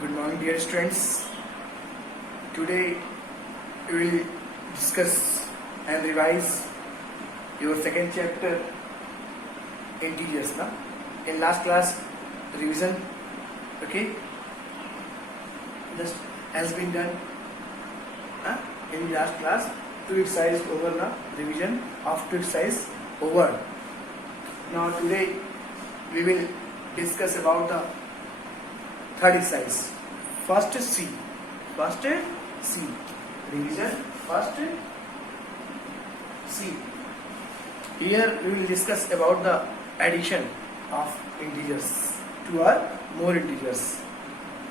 Good morning, dear students. Today we will discuss and revise your second chapter, integers. Na? In last class, revision, okay, just has been done. In last class, two exercise over na revision of two exercise over. Now today we will discuss about the third exercise. First C. Revision. First C. Here we will discuss about the addition of integers. Two or more integers.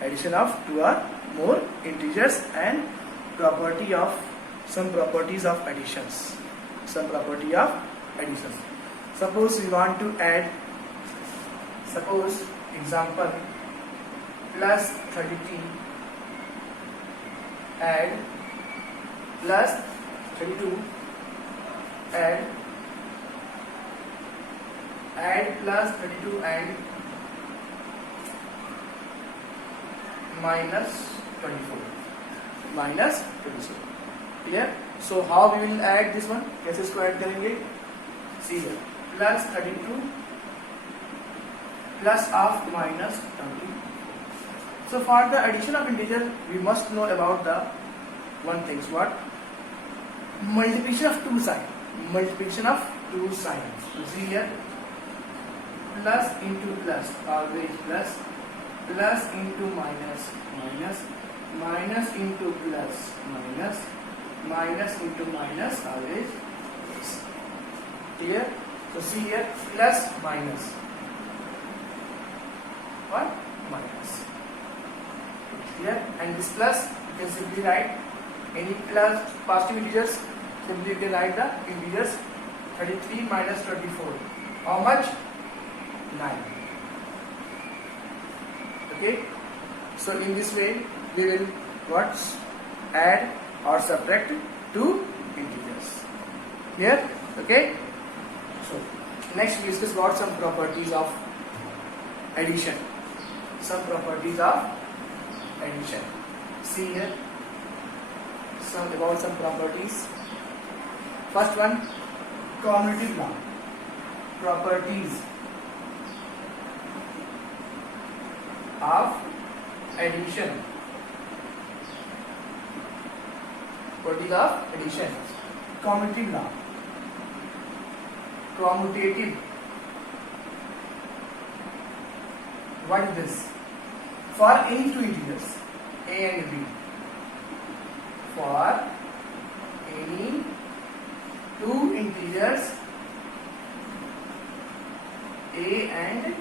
Addition of two or more integers and property of some properties of additions. Some property of additions. Suppose we want to add. Suppose example. Plus 33 add plus 32 add plus 32 and minus 24 clear. So how we will add this one? कैसे इसको add करेंगे? See here, plus 32 plus of minus 20. So for the addition of integer, we must know about the one things. What? Multiplication of two signs. Multiplication of two signs. So see here, plus into plus, always plus, plus into minus, minus, minus into plus, minus, minus into minus, always plus. Clear? So see here, plus minus. What? Minus. Here and this plus you can simply write any plus positive integers, simply you can write the integers 33 minus 24. How much? 9. Okay. So in this way we will what? Add or subtract two integers. Clear? Okay. So next we discuss about some properties of addition. Some properties of addition. See here some properties. First one, commutative law. Properties of addition. Properties of addition. Commutative law. Commutative. What is this? For any two integers, a and b, for any two integers, a and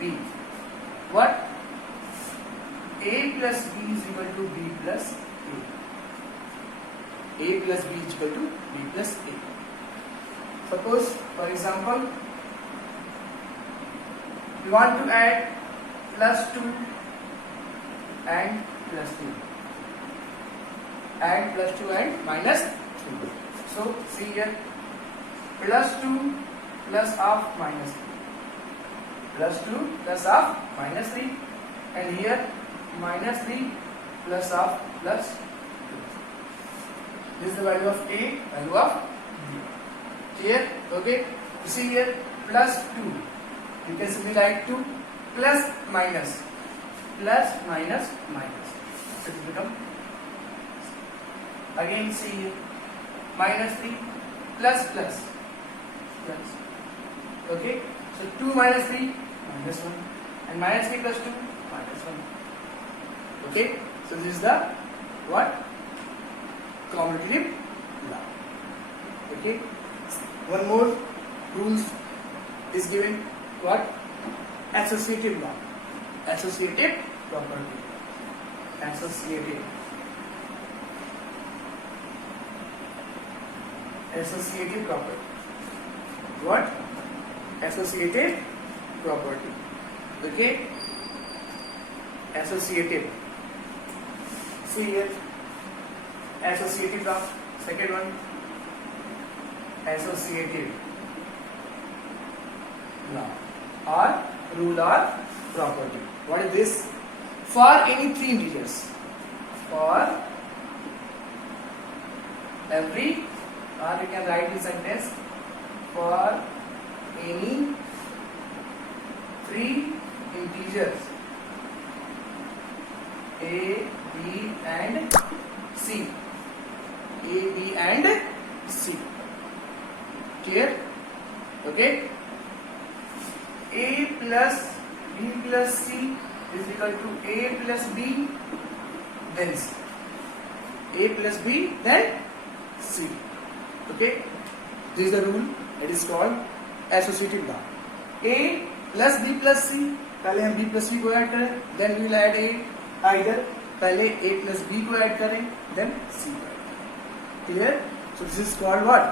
b, what? A plus b is equal to b plus a. A plus b is equal to b plus a. Suppose, for example, we want to add plus 2 and plus 3. Add plus 2 and minus 3. So see here, plus 2 plus of minus 3. Plus 2 plus of minus 3. And here minus 3 plus of plus 2. This is the value of A, value of B. Here, okay. See here, plus 2. You can simply write 2 plus minus, plus minus minus. So it become again see here, minus 3 plus plus plus. Okay, so 2 minus 3 minus 1 and minus 3 plus 2 minus 1. Okay, so this is the what? Commutative law. Okay, one more rules is given. What? Associative law. Associative property. Associative. Associative property. What? Associative property. Okay? Associative. See here. Associative law. Second one. Associative law or rule or property. What is this? for any three integers, for every, or you can write this sentence, for any three integers a, b and c, a, b and c. Clear? Okay. A plus b plus c is equal to a plus b then c. A plus b then c. Okay. This is the rule. It is called associative law. A plus b plus c, पहले हम b plus c को add करें, then we will add a. Either पहले a plus b को add करें, then c को add करें. Clear? So this is called what?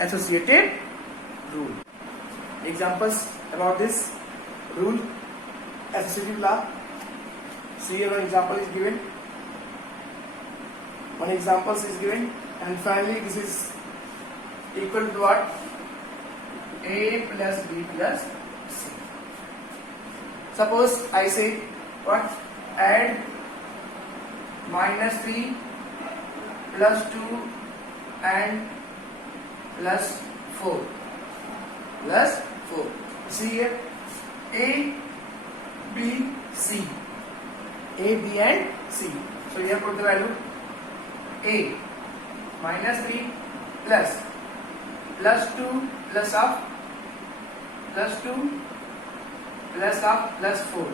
Associated rule. Examples about this rule, associative law. See, one example is given. One example is given, and finally this is equal to what? A plus b plus c. Suppose I say what? Add minus 3 plus 2 and plus 4. Plus 4. See here, A, B, C. A, B and C. So here put the value A minus 3 plus 2 plus of plus 2 plus of plus 4.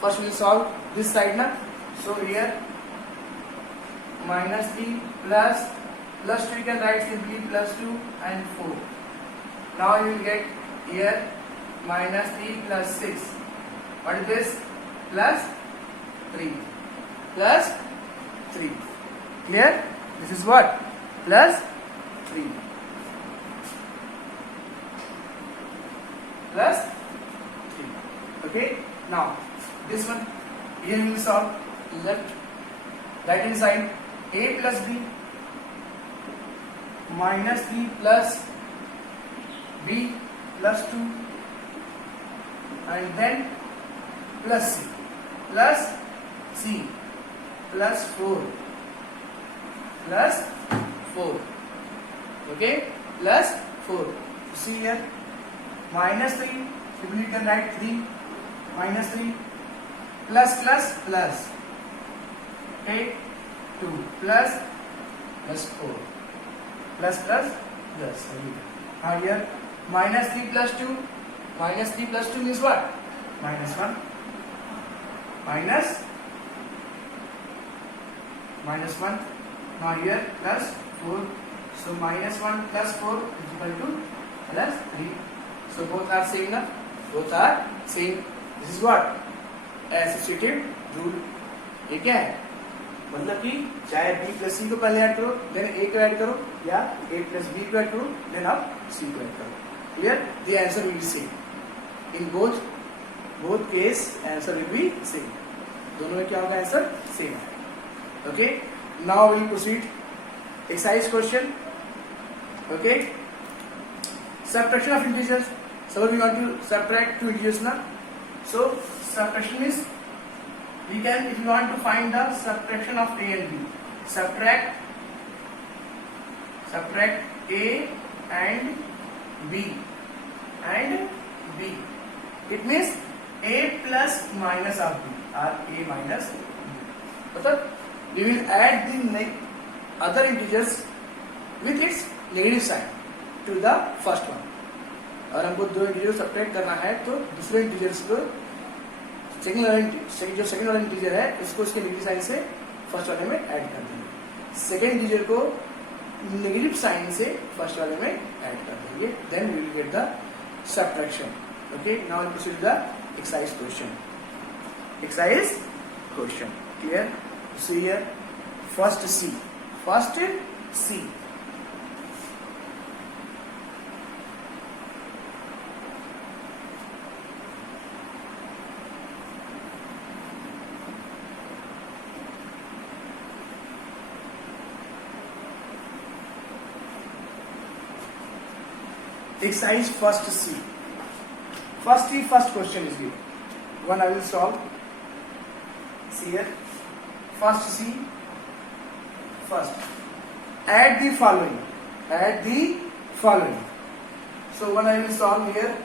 First we will solve this side now. So here minus 3 plus 2 you can write simply plus 2 and 4. Now you will get here minus 3 plus 6. What is this? Plus 3. Plus 3. Clear? This is what? Plus 3. Plus 3. Okay? Now this one, here we will solve left, right hand side, a plus b minus 3 plus b plus 2 and then plus c plus 4 plus 4. Okay, plus 4. See here, minus 3, simply you can write 3 minus 3 plus plus, okay, 2 plus 4 plus. Now here minus 3 plus 2 means what? Minus 1 minus 1. Now here plus 4, so minus 1 plus 4 is equal to plus 3. So both are same na? Both are same. This is what? Associative rule. ये क्या है? मतलब कि चाहे b plus c को पहले add करो, then a को ऐड करो, या a plus b को ऐड करो, then आप c को ऐड करो. Clear? The answer will be same. In both case answer will be same. दोनों में क्या होगा answer? Same. Okay. Now we will proceed. Exercise question. Okay. Subtraction of integers. So we want to subtract two integers now. So subtraction is, we can, if you want to find the subtraction of a and b, subtract a and b and b. It means a plus minus of b or a minus b. मतलब we will add the other integers with its negative sign to the first one. और हमको दो integer subtract करना है तो दूसरे integers को जो सेकंड वाला इंटीजर है इसको इसके नेगेटिव साइन से फर्स्ट वाले में ऐड कर देंगे, सेकंड इंटीजर को नेगेटिव साइन से फर्स्ट वाले में ऐड कर देंगे, then we will get the subtraction. Okay, now we proceed the exercise question. Exercise question clear? See here, first C. Exercise first C. First question is given. One I will solve. See here. First see. First. Add the following. Add the following. So one I will solve here.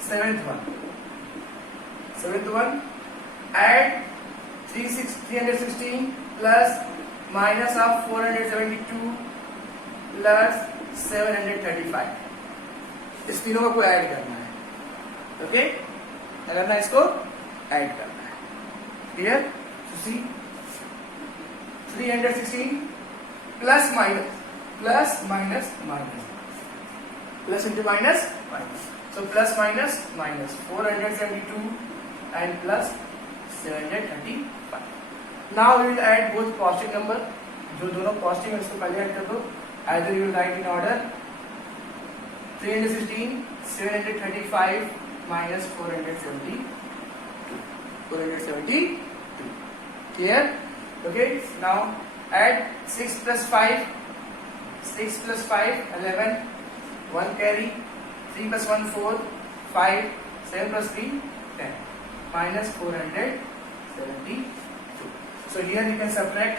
Seventh one. Seventh one. Add 316 plus minus of 472 plus 735. इस तीनों को add करना है. Okay, करना है, इसको add करना है. क्लियर? तो सी 316 plus minus plus into minus minus. So plus minus minus 472 and plus 735. Now we will add both positive number. जो दोनों पॉजिटिव है उसको पहले ऐड कर दो. Either you will write in order 316, 735 minus 472. Clear? Okay. Now add 6 plus 5. 6 plus 5 11. 1 carry. 3 plus 1 4. 5. 7 plus 3 10. Minus 472. So here you can subtract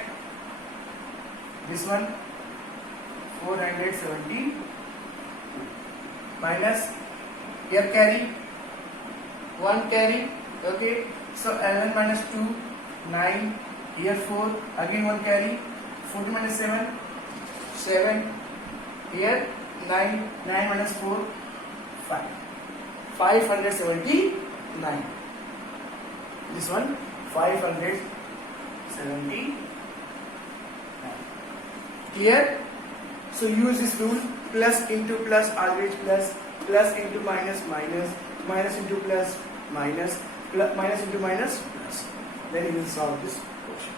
this one 472 minus here carry 1 carry. Okay, so 11 minus 2 9, here 4, again 1 carry, 14 minus 7 7, here 9 minus 4 5, 579. This one 579. Clear? So use this rule: plus into plus, always plus, plus into minus minus, minus into plus minus, minus into minus plus. Then you will solve this question.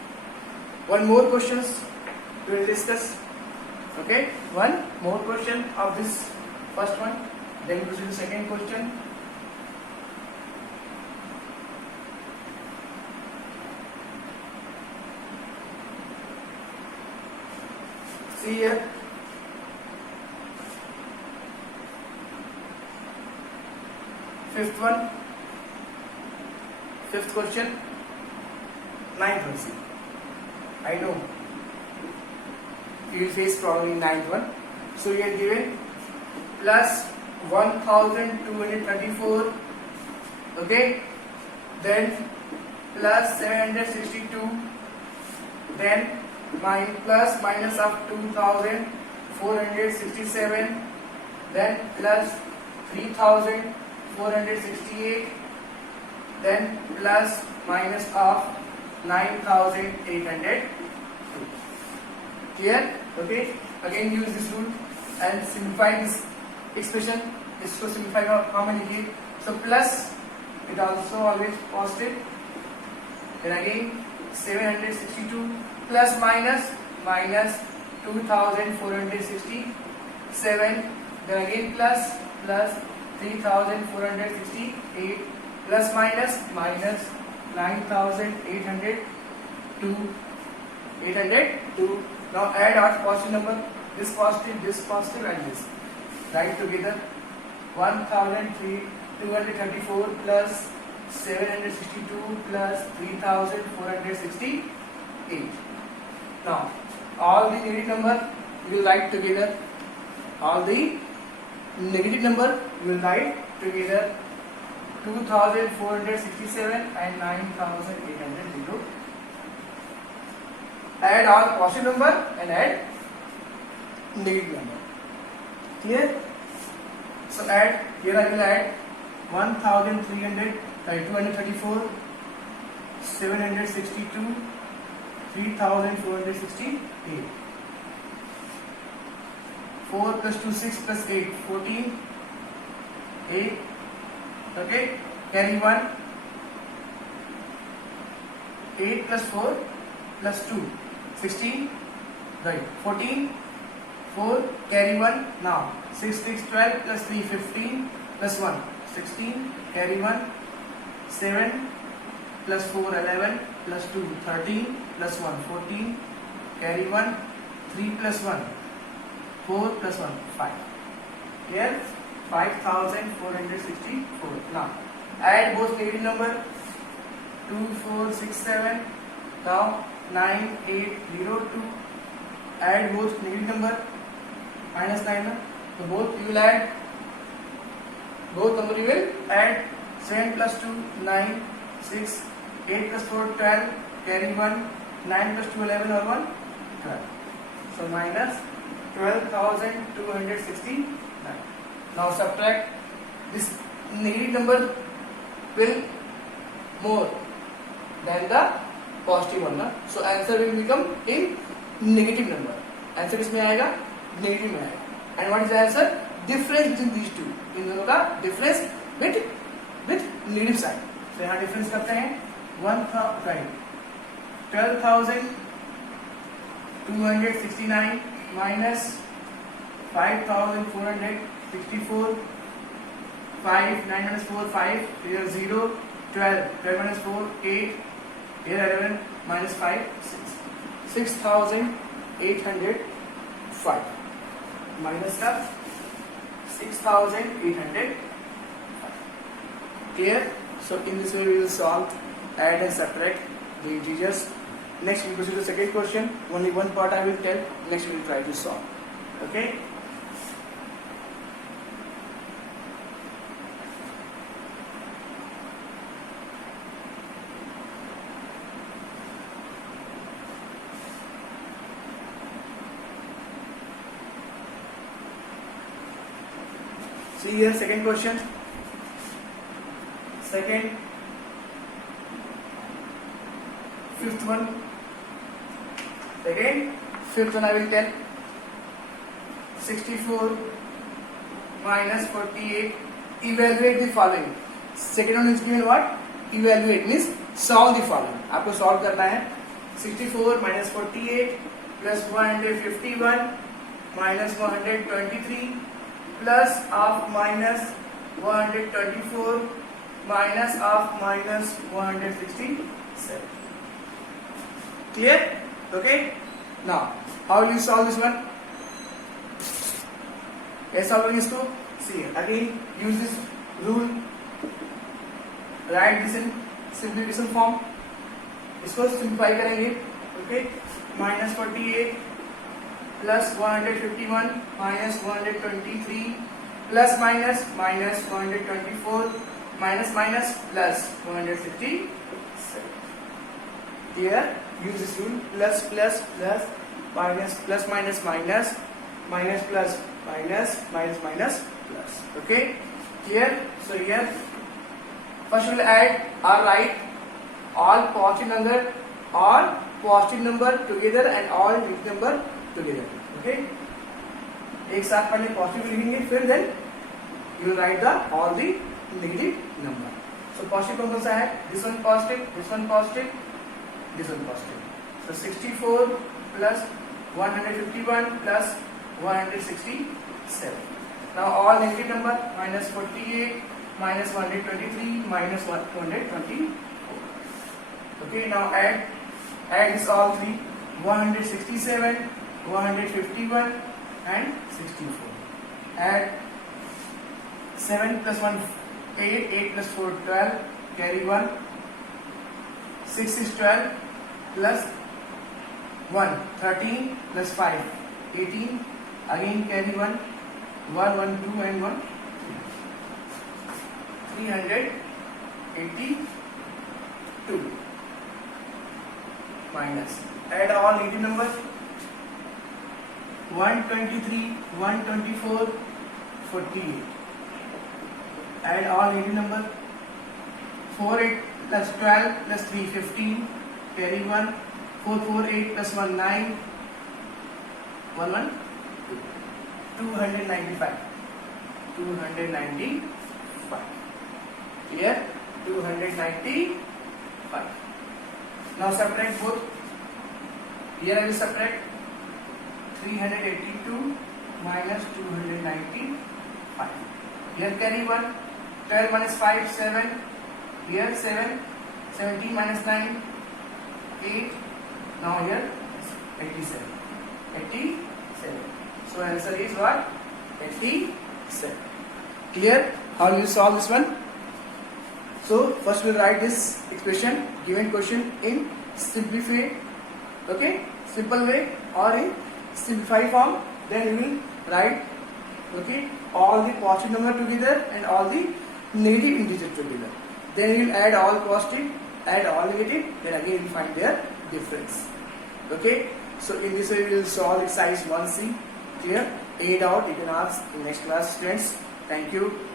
One more questions we will discuss. Okay, one more question of this first one. Then we proceed to the second question. See here. Fifth one. Fifth question. Ninth one. See. I know you will face probably ninth one. So you are given plus 1234. Okay. Then plus 762. Then plus minus of 2467, then plus 3468, then plus minus of 9800. Clear? Okay, again use this rule and simplify this expression. इसको simplify how many here? So plus it also always positive, then again 762 plus minus 2467, then again plus 3468 plus minus 9802. Now add our positive number, this positive and this. Write together 1234 plus 762 plus 3468. Now all the negative number you will write together. All the negative number you will write together. 2467 and 9800. Add all positive number and add negative number. Clear? So add, here I will add 234, 762, 3468. 4 plus 2 6 plus 8 14, 8. Okay, carry 1. 8 plus 4 plus 2 16, right? 14, 4, carry 1. Now 6 6 12 plus 3 15 plus 1 16, carry 1. 7 plus 4 11 plus 2 13 plus 1 14, carry 1. 3 plus 1 4 plus 1 5. Here 5464. Now add both negative number. 2 467. Now 9802. Add both negative number minus 9. So both you will add. Both number you will add. 7 plus 2 9 6 8 plus 4 12 carry 1 9 plus 2 11 or 1 12. So minus 12,269. Now subtract. This negative number will more than the positive one ना. So answer will become in negative number. Answer किसमें आएगा? Negative में आएगा. And what is the answer? Difference between these two. इन दोनों का difference with negative sign. So यहाँ difference करते हैं 12,269 minus 5,464. 5 9 minus 4 5 here 0 12 12 minus 4 8 here 11 minus 5 6 6,805 minus का 6,805. Clear? So in this way we will solve, add and subtract the integers. Next we will proceed to the second question. Only one part I will tell. Next we will try to solve. Okay? See here, second question. Second, fifth one. Second, fifth one I will tell. 64 minus 48. Evaluate the following. Second one is given what? Evaluate means solve the following. आपको solve करना है. 64 minus 48 plus 151 minus 123 plus of minus 124 minus of minus 167. Clear? Okay? Now, how will you solve this one? कैसे solve करेंगे इसको? See, again use this rule. Write this in simplification form. इसको simplify करेंगे. Okay? Minus 48 plus 151 minus 123 plus minus minus 124 minus minus plus 157. Here use this rule. Plus plus plus minus plus minus minus minus plus minus minus minus plus. Okay? Here, so here first we will add or write all positive number together and all negative number together. Okay? एक साथ पहले positive लिखेंगे, फिर then you will write the all the negative number. So positive कौन सा है? This one positive, this one positive, this one positive. So 64 plus 151 plus 167. Now all negative number minus 48 minus 123 minus 124. Okay, now add this all three. 167, 151 and 64. Add 7 plus 1 8, 8 plus 4 12, carry 1. 6 is 12 plus 1 13 plus 5 18, again carry 1 1 1 2 and 1 382 minus. Add all negative numbers. 123, 124, 48. Add all negative numbers. 4 8 plus 12 plus 3 15. Carry 1. 4 4 8 plus 1 9. 1 1 295. 295. Clear? 295. Now subtract both. Here I will subtract 382 minus 295. Here carry 1. 12 minus 5 7. Here 7. 17 minus 9 8. Now here 87. 87. So answer is what? 87. Clear? How will you solve this one? So first we'll write this expression, given question in simplified, okay, simple way or in simplified form. Then we will write, okay, all the positive number together and all the negative integer together. Then we will add all positive, add all negative, then again we find their difference. Okay, so in this way we will solve exercise 1C. Clear? A doubt you can ask in next class, students. Thank you.